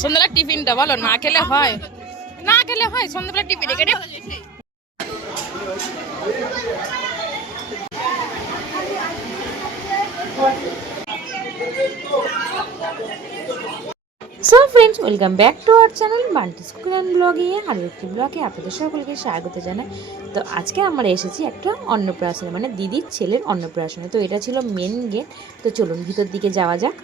সন্ধ্যাবেলা টিফিনটা বলো, না খেলে হয়? না খেলে হয় সন্ধ্যাবেলা টিফিন এখানে। So friends, welcome back to our channel Bunty's cooking and ব্লগে। আরও একটি ব্লগে আপনাদের সকলকে স্বাগত জানাই। তো আজকে আমরা এসেছি একটা অন্নপ্রাশনে, মানে দিদির ছেলের অন্নপ্রাশনে। তো এটা ছিল মেন গেট। তো চলুন ভিতর দিকে যাওয়া যাক।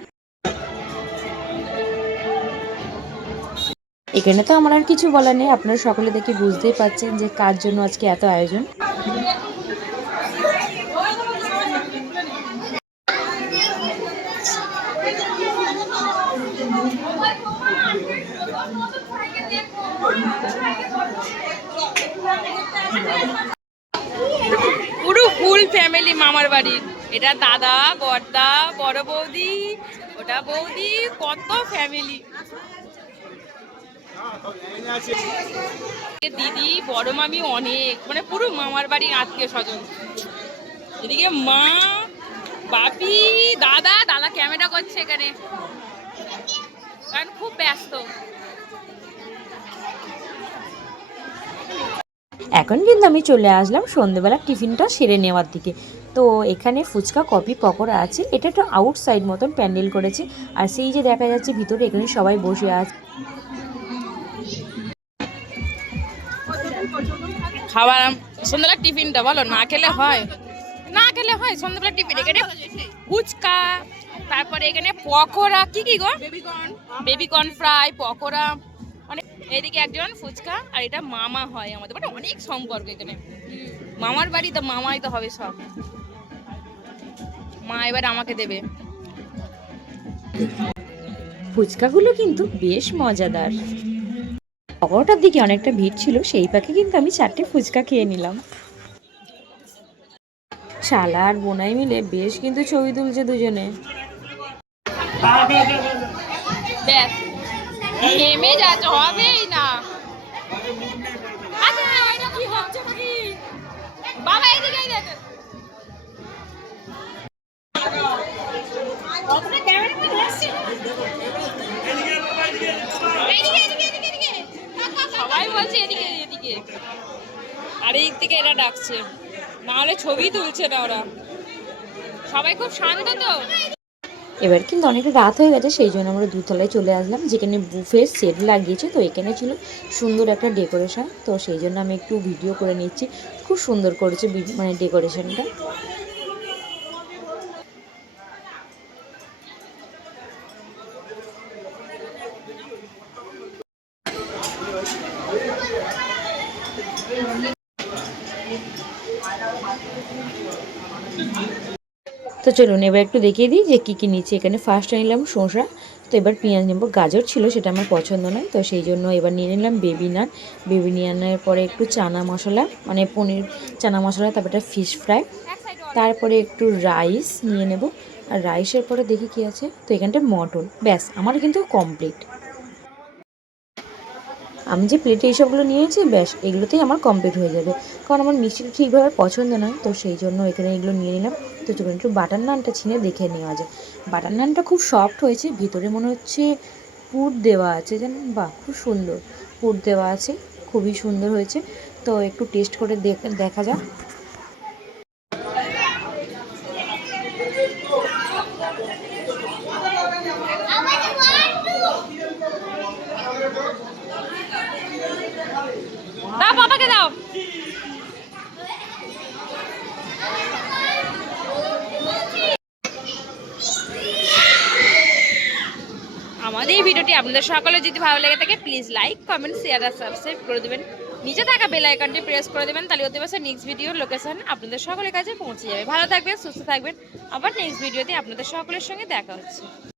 এখানে তো আমার আর কিছু বলার নেই, আপনারা সকলে দেখে বুঝতেই পারছেন যে কার জন্য আজকে এত আয়োজন। পুরো ফুল ফ্যামিলি মামার বাড়ির। এটা দাদা, বড়দা, বড় বৌদি, ওটা বৌদি, কত ফ্যামিলি। দিদি, বড় মামি, অনেক, মানে পুরো মামার বাড়ির আত্মীয় স্বজন। এদিকে মা, বাপি, দাদা দাদা ক্যামেরা করছে এখানে, কারণ খুব ব্যস্ত। এখন কিন্তু আমি চলে আসলাম সন্ধ্যেবেলা টিফিনটা সেরে নেওয়ার দিকে। তো এখানে ফুচকা, কফি, পকোড়া আছে। এটা একটা আউটসাইড মতন প্যান্ডেল করেছে। আর সেই যে দেখা যাচ্ছে ভিতরে, এখানে সবাই বসে আছে। খাবার সন্ধ্যাবেলা টিফিনটা বলো, না খেলে হয়? না খেলে হয় সন্ধ্যাবেলা টিফিন এখানে ফুচকা, তারপরে এখানে পকোড়া, কি কি গো, বেবিকর্ন ফ্রাই, পকোড়া, মানে এদিকে একজন ফুচকা। আর এটা মামা হয় আমাদের, মানে অনেক সম্পর্ক এখানে। মামার বাড়ি তো মামাই তো হবে সব। মা এবার আমাকে দেবে। ফুচকাগুলো কিন্তু বেশ মজাদার। পকোড়াটার দিকে অনেকটা ভিড় ছিল, সেই পাখি কিন্তু আমি 4টে ফুচকা খেয়ে নিলাম। শালা আর বোনাই মিলে বেশ কিন্তু ছবি তুলছে দুজনে। ব্যাস, নেমে যাচ্ছে, হবেই না। আচ্ছা, এটা কি হচ্ছে কি? বাবা এদিকে দেখো। সবাই বলছে এদিকে এদিকে, আর এই থেকে এরা ডাকছে, না হলে ছবি তুলছে না ওরা। সবাই খুব শান্ত তো। এবার কিন্তু অনেকটা রাত হয়ে গেছে, সেই জন্য আমরা দুতলায় চলে আসলাম, যেখানে বুফের সেট লাগিয়েছে। তো এখানে ছিল সুন্দর একটা ডেকোরেশন। তো সেই জন্য আমি একটু ভিডিও করে নিচ্ছি। খুব সুন্দর করেছে মানে ডেকোরেশনটা। তো চলুন এবার একটু দেখিয়ে দিই যে কী কী নিচ্ছি। এখানে ফার্স্টে নিলাম শসা। তো এবার পেঁয়াজ নেব। গাজর ছিল, সেটা আমার পছন্দ নয়, তো সেই জন্য এবার নিয়ে নিলাম বেবি নান। বেবি নানের পরে একটু চানা মশলা, মানে পনির চানা মশলা, তারপরে একটা ফিশ ফ্রাই, তারপরে একটু রাইস নিয়ে নেব। আর রাইসের পরে দেখি কী আছে। তো এখানটা মটন। ব্যাস, আমার কিন্তু কমপ্লিট। আমি যে প্লেটে এইসবগুলো নিয়েছি, ব্যাস এগুলোতেই আমার কমপ্লিট হয়ে যাবে, কারণ আমার মিষ্টিটা ঠিকভাবে পছন্দ নয়। তো সেই জন্য এখানে এগুলো নিয়ে নিলাম। তো চলুন একটু বাটার নানটা ছিনে দেখে নেওয়া যায়। বাটার নানটা খুব সফট হয়েছে, ভিতরে মনে হচ্ছে পুর দেওয়া আছে, জানেন, বাহ খুব সুন্দর পুর দেওয়া আছে, খুবই সুন্দর হয়েছে। তো একটু টেস্ট করে দেখা যাক। দাও বাবাকে দাও। আমাদের এই ভিডিওটি আপনাদের সকলে যদি ভালো লেগে থাকে, প্লিজ লাইক, কমেন্ট, শেয়ার আর সাবস্ক্রাইব করে দেবেন। নিচে থাকা বেল আইকনটি প্রেস করে দেবেন, তাহলে হতে পারে নেক্সট ভিডিওর লোকেশন আপনাদের সকলের কাছে পৌঁছে যাবে। ভালো থাকবেন, সুস্থ থাকবেন। আবার নেক্সট ভিডিওতে আপনাদের সকলের সঙ্গে দেখা হচ্ছে।